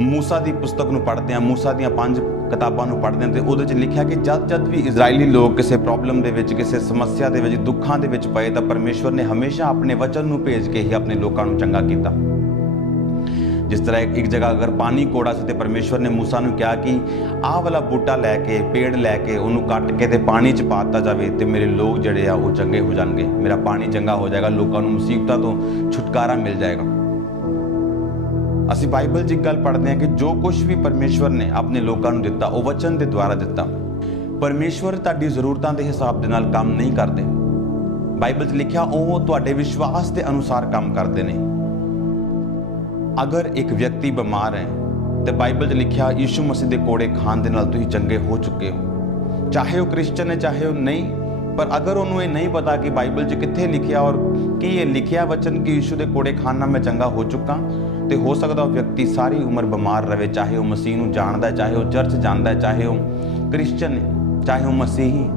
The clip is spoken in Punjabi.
ਮੂਸਾ ਦੀ ਪੁਸਤਕ ਨੂੰ ਪੜ੍ਹਦੇ ਆ ਮੂਸਾ ਦੀਆਂ ਪੰਜ ਕਿਤਾਬਾਂ ਨੂੰ ਪੜ੍ਹਦੇ ਹਾਂ ਤੇ ਉਹਦੇ 'ਚ ਲਿਖਿਆ ਕਿ ਜਦ ਜਦ ਵੀ ਇਜ਼ਰਾਈਲੀ ਲੋਕ ਕਿਸੇ ਪ੍ਰੋਬਲਮ ਦੇ ਵਿੱਚ, ਕਿਸੇ ਸਮੱਸਿਆ ਦੇ ਵਿੱਚ, ਦੁੱਖਾਂ ਦੇ ਵਿੱਚ ਪਏ ਤਾਂ ਪਰਮੇਸ਼ਵਰ ਨੇ ਹਮੇਸ਼ਾ ਆਪਣੇ ਵਚਨ ਨੂੰ ਭੇਜ ਕੇ ਹੀ ਆਪਣੇ ਲੋਕਾਂ ਨੂੰ ਚੰਗਾ ਕੀਤਾ। ਜਿਸ ਤਰ੍ਹਾਂ ਇੱਕ ਜਗ੍ਹਾ ਅਗਰ ਪਾਣੀ ਕੋੜਾ ਸੀ ਤੇ ਪਰਮੇਸ਼ਵਰ ਨੇ ਮੂਸਾ ਨੂੰ ਕਿਹਾ ਕਿ ਆਹ ਵਾਲਾ ਬੂਟਾ ਲੈ ਕੇ, ਪੇੜ ਲੈ ਕੇ ਉਹਨੂੰ ਕੱਟ ਕੇ ਤੇ ਪਾਣੀ 'ਚ ਪਾ ਦਿੱਤਾ ਜਾਵੇ ਤੇ ਮੇਰੇ ਲੋਕ ਜਿਹੜੇ ਆ ਉਹ ਚੰਗੇ ਹੋ ਜਾਣਗੇ। ਮੇਰਾ ਪਾਣੀ ਚੰਗਾ ਹੋ ਜਾਏਗਾ, ਲੋਕਾਂ ਨੂੰ ਮੁਸੀਬਤਾਂ ਤੋਂ ਛੁਟਕਾਰਾ ਮਿਲ ਜਾਏਗਾ। ਅਸੀਂ ਬਾਈਬਲ 'ਚ ਇੱਕ ਗੱਲ ਪੜ੍ਹਦੇ ਹਾਂ ਕਿ ਜੋ ਕੁਝ ਵੀ ਪਰਮੇਸ਼ਵਰ ਨੇ ਆਪਣੇ ਲੋਕਾਂ ਨੂੰ ਦਿੱਤਾ, ਉਹ ਵਚਨ ਦੇ ਦੁਆਰਾ ਦਿੱਤਾ। ਪਰਮੇਸ਼ਵਰ ਤੁਹਾਡੀ ਜ਼ਰੂਰਤਾਂ ਦੇ ਹਿਸਾਬ ਦੇ ਨਾਲ ਕੰਮ ਨਹੀਂ ਕਰਦੇ। ਬਾਈਬਲ 'ਚ ਲਿਖਿਆ, ਉਹ ਤੁਹਾਡੇ ਵਿਸ਼ਵਾਸ ਦੇ ਅਨੁਸਾਰ ਕੰਮ ਕਰਦੇ ਨੇ। ਅਗਰ ਇੱਕ ਵਿਅਕਤੀ ਬਿਮਾਰ ਹੈ, ਤੇ ਬਾਈਬਲ 'ਚ ਲਿਖਿਆ, ਯੀਸ਼ੂ ਮਸੀਹ ਦੇ ਕੋੜੇ ਖਾਣ ਦੇ ਨਾਲ ਤੁਸੀਂ ਚੰਗੇ ਹੋ ਚੁੱਕੇ ਹੋ। ਚਾਹੇ ਉਹ ਕ੍ਰਿਸਚੀਅਨ ਹੈ, ਚਾਹੇ ਉਹ ਨਹੀਂ ਪਰ ਅਗਰ ਉਹਨੂੰ ਇਹ ਨਹੀਂ ਪਤਾ ਕਿ ਬਾਈਬਲ 'ਚ ਕਿੱਥੇ ਲਿਖਿਆ ਔਰ ਕੀ ਇਹ ਲਿਖਿਆ ਵਚਨ ਕਿ ਯੀਸ਼ੂ ਦੇ ਕੋੜੇ ਖਾਣ ਨਾਲ ਮੈਂ ਚੰਗਾ ਹੋ ਚੁੱਕਾ, ਤੇ ਹੋ ਸਕਦਾ ਉਹ ਵਿਅਕਤੀ ਸਾਰੀ ਉਮਰ ਬਿਮਾਰ ਰਵੇ, ਚਾਹੇ ਉਹ ਮਸੀਹ ਨੂੰ ਜਾਣਦਾ ਚਾਹੇ ਉਹ ਚਰਚ ਜਾਂਦਾ ਚਾਹੇ ਉਹ ਕ੍ਰਿਸਚੀਅਨ ਚਾਹੇ ਉਹ ਮਸੀਹੀ